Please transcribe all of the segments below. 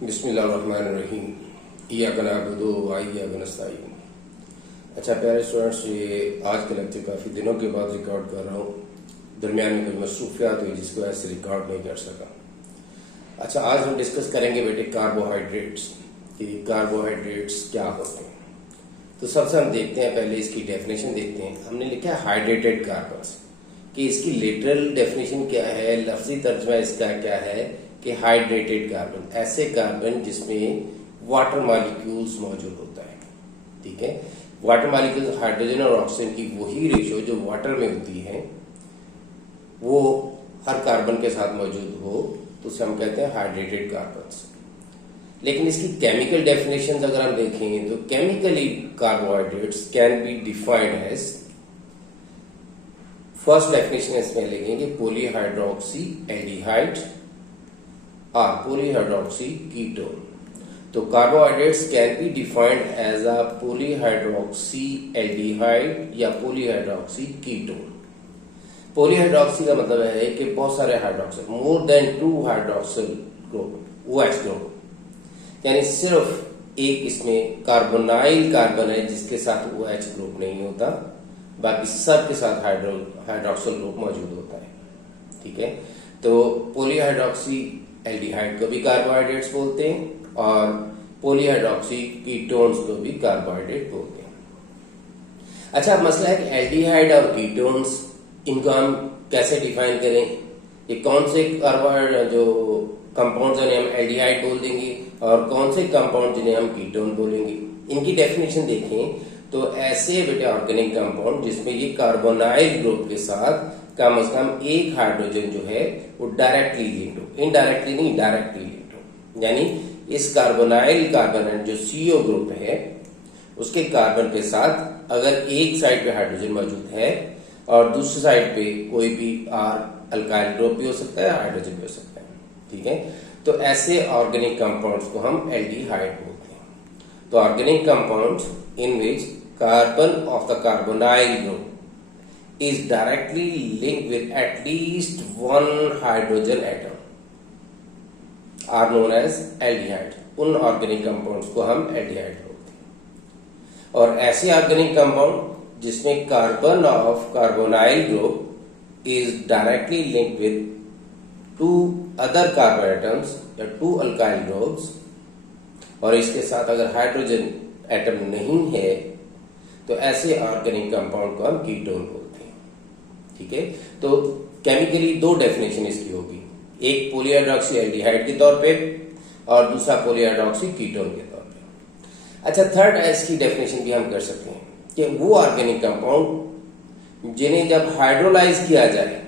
बिस्मिल्लाहिर्रहमानिर्रहीम। इय्याका नअबुदु व इय्याका नस्तईन। अच्छा प्यारे स्टूडेंट्स, ये आज का लेक्चर काफ़ी दिनों के बाद रिकॉर्ड कर रहा हूँ। दरमियान में कुछ मसरूफियात हुई जिसको ऐसे रिकॉर्ड नहीं कर सका। अच्छा, आज हम डिस्कस करेंगे बेटे कार्बोहाइड्रेट्स कि कार्बोहाइड्रेट्स क्या होते हैं। तो सबसे हम देखते हैं, पहले इसकी डेफिनेशन देखते हैं। हमने लिखा है हाइड्रेटेड कार्बन्स, कि इसकी लिटरल डेफिनेशन क्या है, लफ्जी तर्जमा इसका क्या है कि हाइड्रेटेड कार्बन, ऐसे कार्बन जिसमें वाटर मॉलिक्यूल्स मौजूद होता है। ठीक है, वाटर मॉलिक्यूल्स हाइड्रोजन और ऑक्सीजन की वही रेशो जो वाटर में होती है वो हर कार्बन के साथ मौजूद हो, तो उसे हम कहते हैं हाइड्रेटेड कार्बन्स। लेकिन इसकी केमिकल डेफिनेशन अगर हम देखें तो chemically carbohydrates can be defined as, first definition इसमें लिखेंगे पॉलीहाइड्रोक्सी एल्डिहाइड और पॉलीहाइड्रोक्सी कीटोन। तो carbohydrates can be defined as a polyhydroxy aldehyde या पॉलीहाइड्रोक्सी कीटोन। पॉलीहाइड्रोक्सी का मतलब है कि बहुत सारे hydroxyl, more than 2 hydroxyl group, OH group, यानी सिर्फ एक इसमें कार्बोनाइल कार्बन है जिसके साथ OH ग्रुप नहीं होता, बाकी सब के साथ हाइड्रोक्सिल ग्रुप मौजूद होता है। ठीक है, तो पॉलीहाइड्रोक्सी एल्डिहाइड को भी कार्बोहाइड्रेट्स बोलते हैं और पॉलीहाइड्रोक्सी कीटोन्स को भी कार्बोहाइड्रेट बोलते हैं। अच्छा, मसला है कि एल्डिहाइड और कीटोन्स, इनको हम कैसे डिफाइन करें, ये कौन से कार्बोहाइड्रेट जो कंपाउंड जिन्हें हम एल्डिहाइड बोल देंगे और कौन से कंपाउंड जिन्हें हम कीटोन बोलेंगे। इनकी डेफिनेशन देखें तो ऐसे बेटे ऑर्गेनिक कंपाउंड जिसमें ये कार्बोनाइल ग्रुप के साथ कम से कम एक हाइड्रोजन जो है वो डायरेक्टली लिंक्ड हो, इनडायरेक्टली नहीं डायरेक्टली लिंक्ड हो, यानी इस कार्बोनाइल कार्बन जो CO ग्रुप है उसके कार्बन के साथ अगर एक साइड पे हाइड्रोजन मौजूद है और दूसरी साइड पे कोई भी अल्काइल ग्रुप भी हो सकता है, हाइड्रोजन भी हो सकता है। ठीक है, तो ऐसे ऑर्गेनिक कंपाउंड्स को हम एल्डिहाइड बोलते हैं। तो organic compounds in which carbon of the carbonyl group is directly linked with at least one hydrogen atom are known as aldehyde। उन ऑर्गेनिक कंपाउंड्स को हम एल्डिहाइड बोलते हैं। और ऐसे ऑर्गेनिक कंपाउंड जिसमें carbon of carbonyl group is directly linked with 2 other carbon atoms या 2 alkyl groups और इसके साथ अगर हाइड्रोजन एटम नहीं है तो ऐसे ऑर्गेनिक कंपाउंड को हम कीटोन बोलते हैं। ठीक है, तो केमिकली 2 डेफिनेशन इसकी होगी, एक पॉलीहाइड्रोक्सी एल्डिहाइड के तौर पे और दूसरा पॉलीहाइड्रोक्सी कीटोन के तौर पे। अच्छा, थर्ड इसकी डेफिनेशन भी हम कर सकते हैं कि वो ऑर्गेनिक कंपाउंड जिन्हें जब हाइड्रोलाइज किया जाए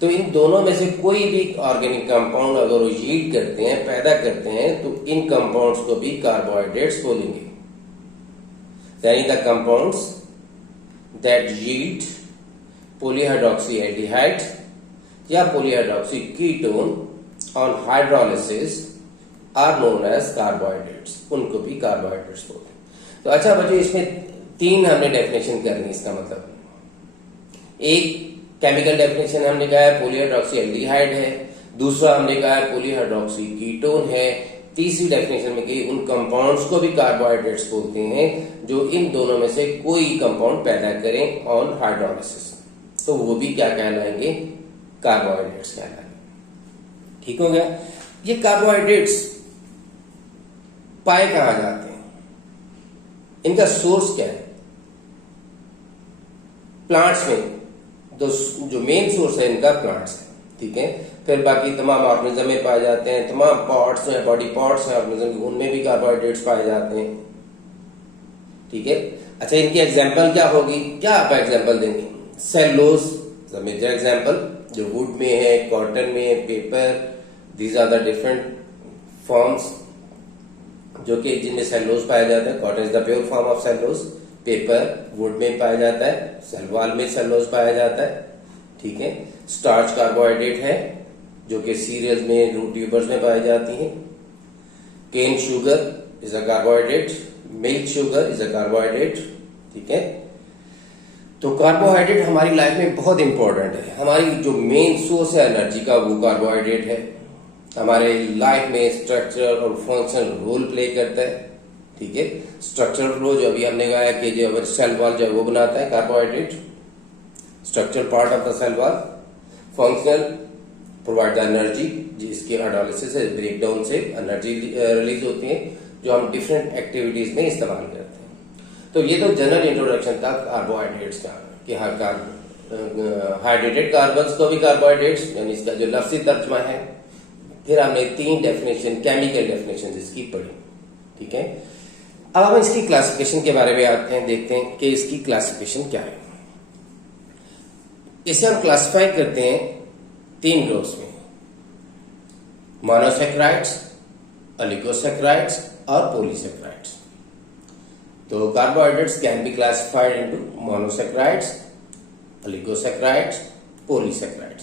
तो इन दोनों में से कोई भी ऑर्गेनिक कंपाउंड अगर वो यील्ड करते हैं, पैदा करते हैं, तो इन कंपाउंड्स को भी कार्बोहाइड्रेट्स बोलेंगे। यानी the compounds that yield polyhydroxy aldehyde या polyhydroxy ketone on hydrolysis are known as carbohydrates, उनको भी कार्बोहाइड्रेट्स बोलते हैं। तो अच्छा बच्चों, इसमें 3 हमने डेफिनेशन करनी। इसका मतलब एक केमिकल डेफिनेशन हमने कहा है पॉलीहाइड्रोक्सी एल्डिहाइड है, दूसरा हमने कहा है पॉलीहाइड्रोक्सी कीटोन है, तीसरी डेफिनेशन में कि उन कंपाउंड्स को भी कार्बोहाइड्रेट्स बोलते हैं जो इन दोनों में से कोई कंपाउंड पैदा करें ऑन हाइड्रोलिसिस, तो वो भी क्या कहलाएंगे, कार्बोहाइड्रेट्स कहलाएंगे। ठीक हो गया। ये कार्बोहाइड्रेट्स पाए कहां जाते हैं, इनका सोर्स क्या है? प्लांट्स में जो मेन सोर्स है इनका प्लांट्स है। ठीक है, फिर बाकी तमाम ऑर्गेनिज्म में पाए जाते हैं, तमाम पार्ट्स हैं, बॉडी पार्ट्स हैं ऑर्गेनिज्म के, उनमें भी कार्बोहाइड्रेट्स पाए जाते हैं। ठीक है, अच्छा इनकी एग्जांपल क्या होगी, क्या आप एग्जांपल देंगे? सेलुलोज द मेजर एग्जांपल, जो वुड में है, कॉटन में, paper, these are the different forms जो कि जिनमें सेलुलोज पाया जाता है। Cotton is the pure form of cellulose, paper wood में पाया जाता है, सेलवाल में सेलुलोज पाया जाता है। ठीक है, स्टार्च कार्बोहाइड्रेट है जो कि सीरियल्स में, रूट ट्यूबर्स में पाई जाती हैं। Cane sugar is a carbohydrate, milk sugar is a carbohydrate. ठीक है, तो कार्बोहाइड्रेट हमारी लाइफ में बहुत इंपॉर्टेंट है। हमारी जो मेन सोर्स है एनर्जी का वो कार्बोहाइड्रेट है। हमारे लाइफ में स्ट्रक्चरल और फंक्शनल रोल प्ले करता है। ठीक है, स्ट्रक्चरल रोल जो अभी हमने कहा कि जो सेल वॉल जो है वो बनाता है carbohydrate, structural part of the cell wall. Functional provide the energy, जिसके हाइड्रोलिसिस से ब्रेकडाउन से एनर्जी रिलीज होती है जो हम डिफरेंट एक्टिविटीज में इस्तेमाल करते हैं। तो ये तो जनरल इंट्रोडक्शन था कार्बोहाइड्रेट्स का कि हाँ हाइड्रेटेड कार्बन्स को भी कार्बोहाइड्रेट्स, यानी इसका जो लफ्जी तर्जमा है। फिर हमने 3 डेफिनेशन, केमिकल डेफिनेशन इसकी पढ़ी। ठीक है, अब हम इसकी क्लासिफिकेशन के बारे में आते हैं, देखते हैं कि इसकी क्लासिफिकेशन क्या है। इसे हम क्लासिफाई करते हैं 3 ग्रुप्स में, मोनोसैकेराइड्स, ओलिगोसैकेराइड्स और पॉलीसैकेराइड्स। तो carbohydrates can be classified into monosaccharides, oligosaccharides, polysaccharides.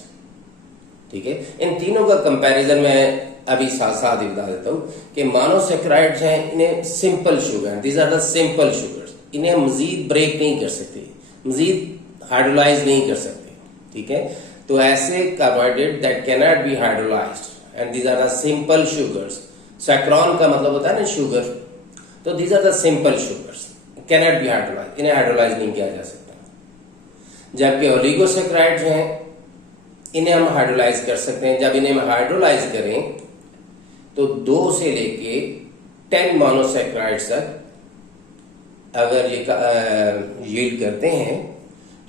ठीक है, इन तीनों का कंपैरिजन मैं अभी साथ साथ ही बता देता हूं कि मोनोसैकेराइड्स हैं, इन्हें simple sugar, these are the simple sugars, इन्हें मजीद ब्रेक नहीं कर सकते, मजीद हाइड्रोलाइज नहीं कर सकते। ठीक है, तो ऐसे carbohydrate that can not be hydrolysed and these are the simple sugars. Saccharon का मतलब होता है ना शुगर, तो these are the simple sugars, can not be hydrolysed, इन्हें हाइड्रोलाइज नहीं किया जा सकता। जबकि ओलिगोसैकेराइड्स हैं, इन्हें हम हाइड्रोलाइज कर सकते हैं। जब इन्हें हम हाइड्रोलाइज करें तो 2 से लेके 10 मोनोसैकेराइड्स तक अगर ये यील्ड करते हैं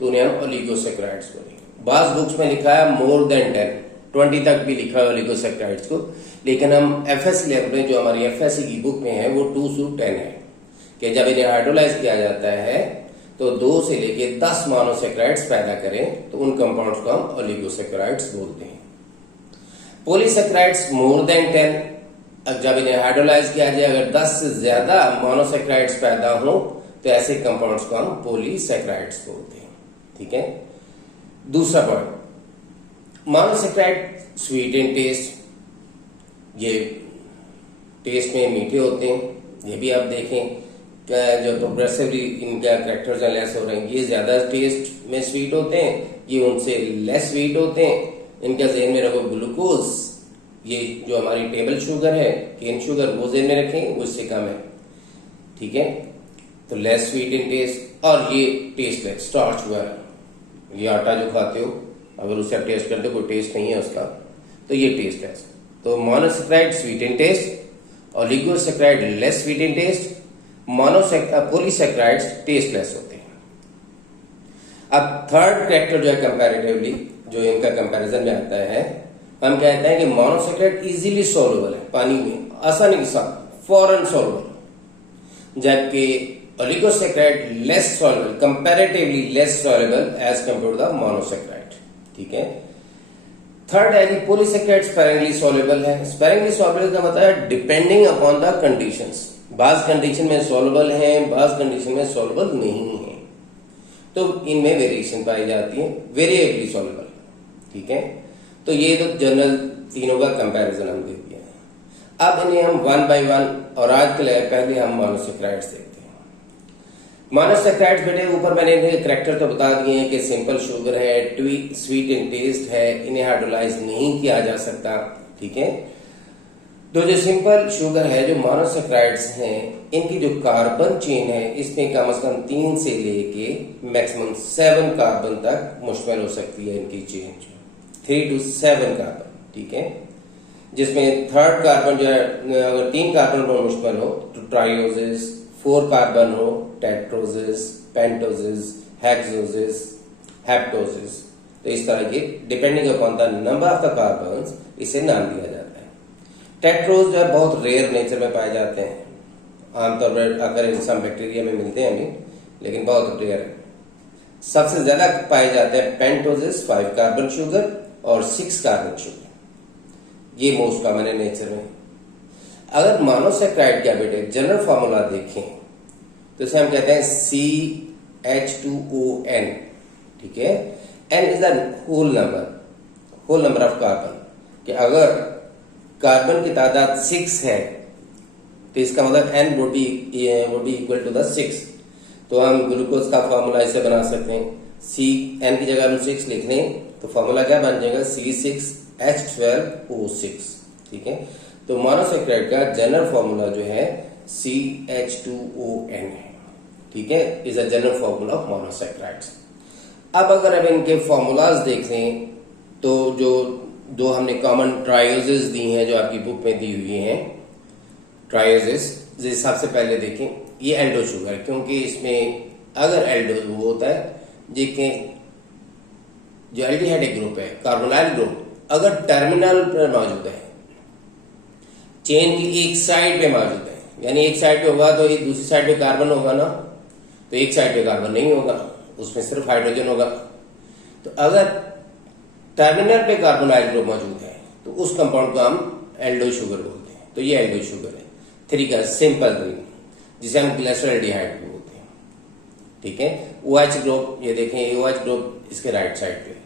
तो उन्हें हम ओलिगोसैकेराइड्स बोलेंगे। बाज बुक्स में लिखा है मोर देन 20 तक भी लिखा है ओलिगोसैकेराइड्स को, लेकिन हम एफएससी लेवल में, जो हमारी एफएससी की बुक में है, वो 2 से 10 है कि जब इन्हें हाइड्रोलाइज किया जाता है तो 2 से लेके 10 मोनोसैकेराइड्स पैदा करें तो उन कंपाउंड्स को हम ओलिगोसैकेराइड्स बोलते हैं। पॉलीसैकेराइड्स मोर देन 10, जब इन्हें हाइड्रोलाइज किया जाए अगर 10 से ज्यादा मोनोसैकेराइड्स पैदा हो तो ऐसे कंपाउंड्स को हम पॉलीसैकेराइड्स बोलते हैं। ठीक है, दूसरा point, monosaccharide sweet in taste, ये टेस्ट में मीठे होते हैं। ये भी आप देखें जो प्रोग्रेसिवली इनका कैरेक्टर्स लेस हो रहे हैं, ये ज्यादा टेस्ट में स्वीट होते हैं, ये उनसे लेस स्वीट होते हैं। इनका ज़हन में रखो ग्लूकोज, ये जो हमारी टेबल शुगर है, केन शुगर, वो ज़हन में रखें, वो इससे कम है। ठीक है, तो लेस स्वीट इन टेस्ट, और ये टेस्ट लेस स्टार्च हुआ है, ये आटा जो खाते हो अगर उसे आप टेस्ट करते हो कोई टेस्ट नहीं है उसका, तो ये टेस्ट लेस। तो monosaccharide sweet in taste, oligosaccharide less sweet in taste, polysaccharides tasteless होते हैं। अब थर्ड कैरेक्टर जो है कंपैरेटिवली, जो इनका कंपैरिजन में आता है, हम कहते हैं कि मोनोसैकेराइड इजीली सॉल्युबल है, पानी में आसानी के साथ फौरन सॉल्युबल, जबकि oligosaccharide less soluble, comparatively less soluble as compare to the monosaccharide. ठीक है, थर्ड है कि पॉलीसैकेराइड स्पेरिंगली सॉल्युबल है। स्पेरिंगली सॉल्युबल का मतलब है डिपेंडिंग अपॉन द कंडीशंस, बाज कंडीशन में सॉल्युबल हैं, बाज कंडीशन में सॉल्युबल नहीं है, तो इनमें वेरिएशन पाई जाती है, वेरिएबली सॉल्युबल। ठीक है, तो ये तो जनरल तीनों का कंपैरिजन हम दे दिया। अब इन्हें हम 1 बाय 1, और आज के लिए पहले हम मोनोसैकेराइड्स देखते हैं। मोनोसैकेराइड्स बेटे ऊपर मैंने इन्हें कैरेक्टर तो बता दिए हैं कि सिंपल शुगर है, स्वीट इन टेस्ट है, इन्हें हाइड्रोलाइज नहीं किया जा सकता। ठीक है, तो जो सिंपल शुगर है, जो मोनोसैकेराइड्स हैं, इनकी जो कार्बन चेन है इसमें कम से कम 3 से लेके मैक्सिमम 7 कार्बन तक मुश्तमिल हो सकती है इनकी चेन, 3 to 7 कार्बन। ठीक है, जिसमें थर्ड कार्बन जो है अगर 3 कार्बन पर मुश्तमिल हो तो ट्राइओसिस, 4 कार्बन हो टेट्रोसिस, पेंटोसिस, हेक्सोसिस, हेप्टोसिस। तो इस तरह के depending upon the number of the carbons इसे नाम दिया जाता है। टेट्रोज जो है बहुत रेयर नेचर में पाए जाते हैं, आमतौर पर अगर इंसान बैक्टीरिया में मिलते हैं हमें, लेकिन बहुत रेयर है। सबसे ज्यादा पाए जाते हैं पेंटोसिस 5 कार्बन शुगर और 6 कार्बन शुगर, ये मोस्ट कॉमन है नेचर में। अगर मोनोसैकेराइड का बेटे जनरल फॉर्मूला देखें तो इसे हम कहते हैं CH2ON। ठीक है, N is the whole number of carbon, कि अगर कार्बन की तादाद 6 है तो इसका मतलब N would be equal to the 6। तो हम ग्लूकोज का फॉर्मूला इसे बना सकते हैं, N की जगह हम 6 लिख लें तो फॉर्मूला क्या बन जाएगा, C6H12O6। ठीक है। तो मोनोसेक्राइड का जनरल फॉर्मूला जो है CH2ON है, ठीक है, is a general formula of monosaccharides. अब अगर अब इनके फॉर्मूलाज देखें तो जो दो हमने कॉमन ट्रायोजेस दी हैं जो आपकी बुक में दी हुई हैं, ट्रायोजेस जिस सबसे पहले देखें ये एल्डो शुगर, क्योंकि इसमें अगर एल्डो वो होता है, देखें जो एल्डिहाइड ग्रुप है, कार्बोनाइल ग्रुप अगर टर्मिनल पर मौजूद है, चेन की एक साइड पे मौजूद है, यानी एक साइड पे होगा तो एक दूसरी साइड पे कार्बन होगा ना, तो एक साइड पे कार्बन नहीं होगा, उसमें सिर्फ हाइड्रोजन होगा। तो अगर टर्मिनल पे कार्बोनाइल ग्रुप मौजूद है तो उस कंपाउंड को हम एल्डो शुगर बोलते हैं। तो ये एल्डो शुगर है, 3 का सिंपल रिंग, जिसे हम ग्लिसरॉल्डिहाइड बोलते हैं, ठीक है। OH ग्रुप, ये देखें OH ग्रुप इसके राइट साइड पे,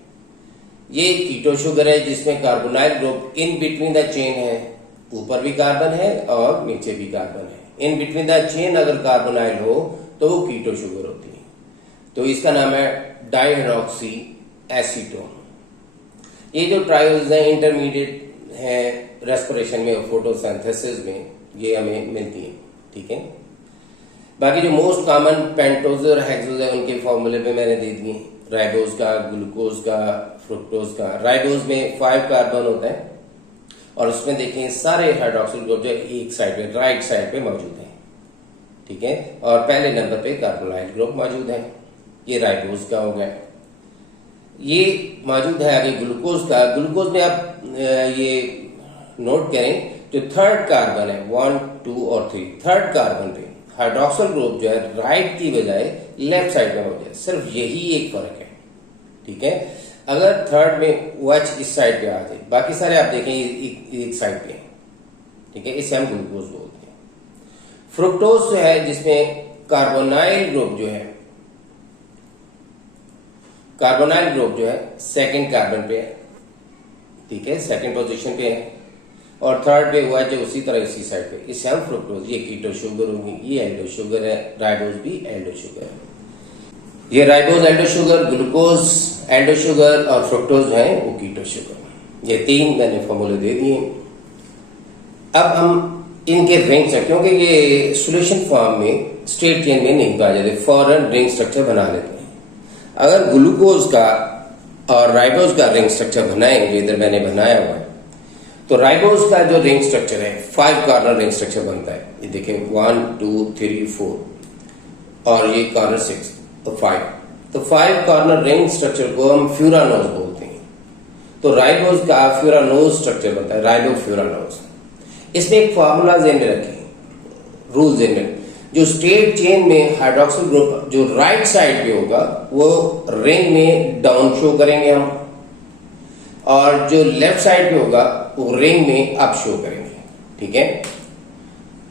ये कीटो शुगर है जिसमें carbonyl group in between the chain है, ऊपर भी कार्बन है और नीचे भी कार्बन है। इन बिटवीन द चेन अगर कार्बोनाइल हो तो वो कीटो शुगर होती है, तो इसका नाम है डाइहाइड्रॉक्सी एसीटोन। ये जो ट्रायोल्स हैं इंटरमीडिएट हैं रेस्पिरेशन में और फोटोसिंथेसिस में, ये हमें मिलती है, ठीक है। बाकी जो मोस्ट कॉमन पेंटोज और हेक्सोज है उनके फॉर्मूले पे मैंने दे दिए, राइबोज का, ग्लूकोज का, फ्रुक्टोज का। राइबोज में 5 कार्बन होता है और उसमें देखें सारे हाइड्रोक्सिल ग्रुप जो एक साइड पे, राइट साइड पे मौजूद है, ठीक है। और पहले नंबर पे कार्बोनाइल ग्रुप मौजूद है, ये राइबोज का हो गया। ये मौजूद है आगे ग्लूकोज का। ग्लूकोज में आप ये नोट करें जो थर्ड कार्बन है, 1, 2 और 3, थर्ड कार्बन पे हाइड्रोक्सिल ग्रुप जो है राइट की बजाय लेफ्ट साइड में मौजूद है, सिर्फ यही एक फर्क है, ठीक है। अगर थर्ड में OH इस साइड पे आ जाए, बाकी सारे आप देखें एक साइड पे, ठीक है, इसे हम ग्लूकोज बोलते हैं। फ्रुक्टोज जो है जिसमें कार्बोनाइल ग्रुप जो है, कार्बोनाइल ग्रुप जो है सेकंड कार्बन पे है, ठीक है, सेकंड पोजीशन पे है, और थर्ड पे OH जो उसी तरह इसी साइड पे, इसे हम फ्रुक्टोज, ये कीटो शुगर होगी, ये एल्डो शुगर है, राइबोज भी एल्डो शुगर है। ये ribose Aldo sugar, glucose Aldo sugar और फ्रुक्टोज है वो कीटो शुगर। ये 3 मैंने फॉर्मूले दे दिए। अब हम इनके रिंग स्ट्रक्चर, क्योंकि ये सॉल्यूशन फॉर्म में स्ट्रेट चेन में नहीं पाए जाते, फॉरन रिंग स्ट्रक्चर बना लेते हैं। अगर ग्लूकोज का और राइबोज का रिंग स्ट्रक्चर बनाएंगे, इधर मैंने बनाया हुआ है, तो राइबोज का जो रिंग स्ट्रक्चर है 5 कॉर्नर रिंग स्ट्रक्चर बनता है। ये देखें 1, 2, 3, 4 और ये कॉर्नर 6 तो 5। तो 5 कॉर्नर रिंग स्ट्रक्चर को हम फ्यूरानोज बोलते हैं। तो राइबोज का फ्यूरानोज स्ट्रक्चर बनता है, राइबोफ्यूरानोज। इसमें एक फॉर्मूला ज़हन में रखें, रूल ज़हन में, जो स्ट्रेट चेन में हाइड्रोक्सिल ग्रुप जो राइट साइड पे होगा वो रिंग में डाउन शो करेंगे हम, और जो लेफ्ट साइड पे होगा वो रिंग में अप शो करेंगे, ठीक है।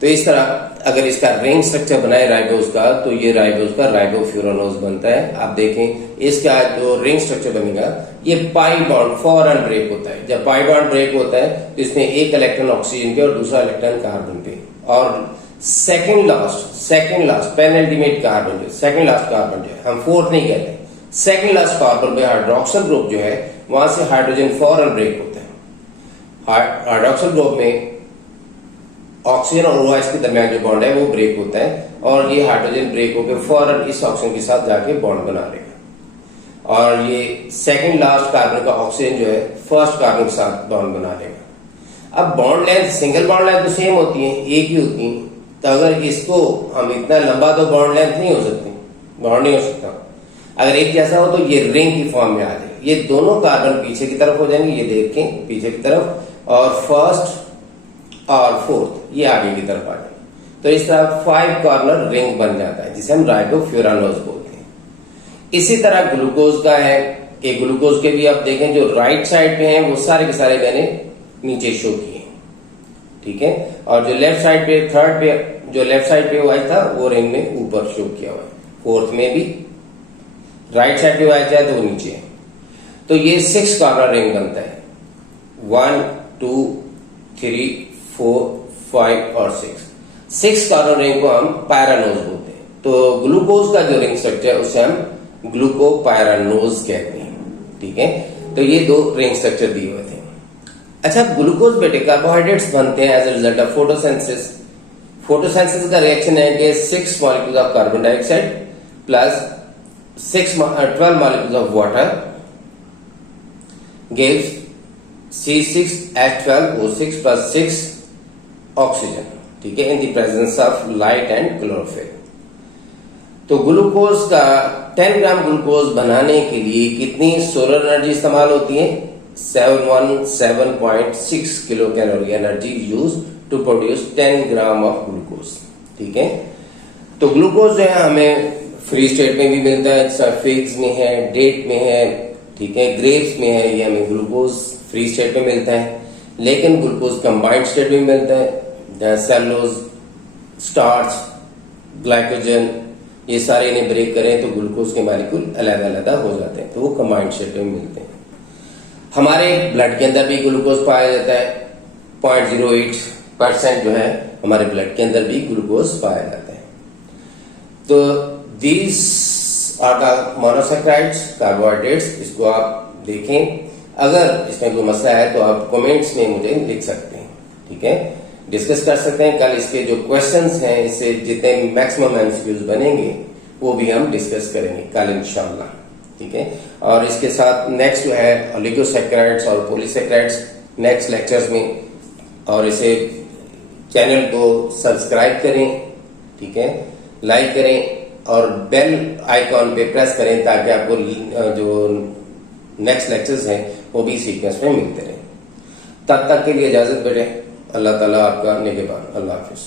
तो इस तरह अगर इसका रिंग स्ट्रक्चर बनाए राइबोज का, तो ये राइबोज का राइबोफ्यूरानोज बनता है। आप देखें इसका जो रिंग स्ट्रक्चर बनेगा, ये पाई बॉन्ड फॉरन ब्रेक होता है। जब पाई बॉन्ड ब्रेक होता है तो इसमें एक इलेक्ट्रॉन ऑक्सीजन पे और दूसरा इलेक्ट्रॉन कार्बन पे, और सेकंड लास्ट पेनल्टीमेट कार्बन जो, सेकंड लास्ट कार्बन जो है, हम फोर्थ नहीं कहते, सेकंड लास्ट कार्बन पे हाइड्रोक्सिल ग्रुप जो है वहां से हाइड्रोजन फॉरन ब्रेक होता है। हाइड्रोक्सिल ग्रुप में ऑक्सीजन और OH के दरमियान जो बॉन्ड है वो ब्रेक होता है, और ये हाइड्रोजन ब्रेक होकर फौरन इस ऑक्सीजन के साथ जाके बॉन्ड बना लेगा, और ये सेकंड लास्ट कार्बन का ऑक्सीजन जो है फर्स्ट कार्बन के साथ बॉन्ड बना लेगा। अब bond length, single bond length तो सेम होती है, एक ही होती है, तो अगर इसको हम इतना लंबा, तो बॉन्ड लेंथ नहीं हो सकती, बॉन्ड नहीं हो सकता। अगर एक जैसा हो तो ये रिंग की फॉर्म में आ जाए, ये दोनों कार्बन पीछे की तरफ हो जाएंगे, ये देखें पीछे की तरफ, और फर्स्ट और फोर्थ ये आगे की तरफ आ जाए, तो इस तरह 5 कॉर्नर रिंग बन जाता है, जिसे हम राइबोफ्यूरानोज बोलते हैं। इसी तरह ग्लूकोज का है कि ग्लूकोज के भी आप देखें जो राइट साइड पे हैं वो सारे के सारे मैंने नीचे शो किए, ठीक है, और जो लेफ्ट साइड पे, थर्ड पे जो लेफ्ट साइड पे OH था वो रिंग में ऊपर शो किया हुआ है, फोर्थ में भी राइट साइड पे OH है तो वो नीचे है। तो ये 6 कॉर्नर रिंग बनता है, 1, 2, 3, 4, 5 और 6 कॉर्नर रिंग को हम पायरानोज बोलते हैं। तो ग्लूकोज का जो रिंग स्ट्रक्चर है उसे हम ग्लूकोपायरानोज कहते हैं, ठीक है। तो ये 2 रिंग स्ट्रक्चर दिए हुए थे। अच्छा, ग्लूकोज बेटे कार्बोहाइड्रेट्स बनते हैं as a result of photosynthesis. Photosynthesis का रिएक्शन है कि 6 molecules of carbon dioxide plus 12 molecules of water gives C6H12O6 plus 6 oxygen, ठीक है, in the presence of light and chlorophyll. तो ग्लूकोज का 10 ग्राम ग्लूकोज बनाने के लिए कितनी सोलर एनर्जी इस्तेमाल होती है? 717.6 kilo calorie energy use to produce 10 gram of glucose, ठीक है। तो ग्लूकोज जो है हमें फ्री स्टेट में भी मिलता है, फिग्स में है, डेट में है, ठीक है, ग्रेप्स में है, ये हमें ग्लूकोज फ्री स्टेट में मिलता है। लेकिन ग्लूकोज कंबाइंड स्टेट में मिलता है, सेलुलोज, स्टार्च, ग्लाइकोजन, ये सारे इन्हें ब्रेक करें तो ग्लूकोज के मॉलिक्यूल अलग अलग हो जाते हैं, तो वो कंबाइंड स्टेट में मिलते हैं। हमारे ब्लड के अंदर भी ग्लूकोज पाया जाता है, 0.08% जो है हमारे ब्लड के अंदर भी ग्लूकोज पाया जाता है। तो these are the monosaccharides, carbohydrates. इसको आप देखें, अगर इसमें कोई मसला है तो आप कमेंट्स में मुझे लिख सकते हैं, ठीक है, डिस्कस कर सकते हैं। कल इसके जो क्वेश्चंस हैं, इससे जितने मैक्सिमम एमसीक्यूज बनेंगे वो भी हम डिस्कस करेंगे कल इंशाल्लाह, ठीक है। और इसके साथ नेक्स्ट जो है ओलिगोसैकेराइड्स और पॉलीसैकेराइड्स नेक्स्ट लेक्चर्स में, और इसे चैनल को सब्सक्राइब करें, ठीक है, लाइक करें और बेल आइकॉन पे प्रेस करें ताकि आपको जो नेक्स्ट लेक्चर्स हैं वो भी सीक्वेंस में मिलते रहे। तब तक के लिए इजाजत बेटे, अल्लाह ताला आपका निगहबान। अल्लाह हाफिज।